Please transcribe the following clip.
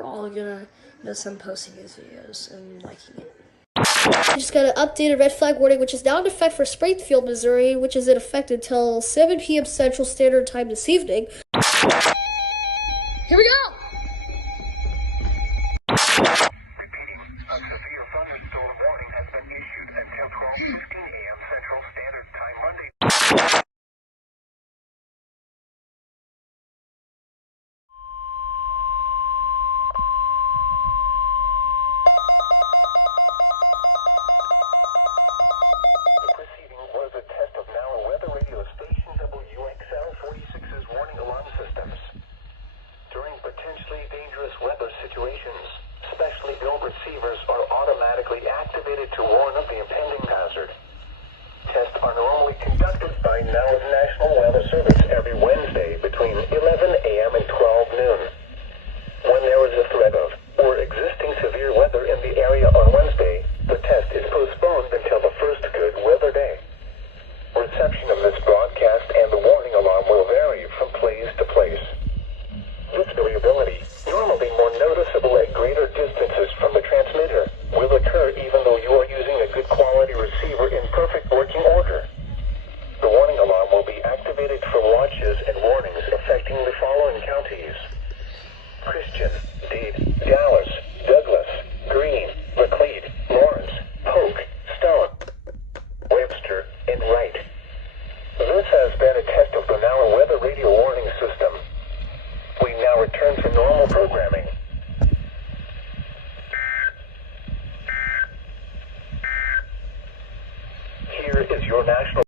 we're all gonna notice I'm posting these videos and liking it. I just got an updated red flag warning, which is now in effect for Springfield, Missouri, which is in effect until 7 p.m. Central Standard Time this evening. Here we go! Repeating, a severe thunderstorm warning has been issued until 12:15 a.m. Central Standard Time Monday. The proceeding was a test of NOAA weather radio station WXL 46's warning alarm systems. During potentially dangerous weather situations, specially built receivers are automatically activated to warn of the impending hazard. Tests are normally conducted by NOAA's National Weather Service every Wednesday between 11 a.m. and 12 noon. When there is a threat of or existing severe weather in the area on Wednesday, the test is postponed until the first good weather day. Reception of this broadcast and the warning alarm will vary from place to place. This variability, normally more noticeable at greater distances from the transmitter, will occur even though you are using a good quality receiver in perfect working order. The warning alarm will be activated for watches and warnings affecting the following counties: Christian, Dade, Dallas, Douglas, Greene, Laclede, Lawrence, Polk, Stone, Webster, and Wright. This has been a test of the NOAA Weather Radio Warning System. We now return to normal programming.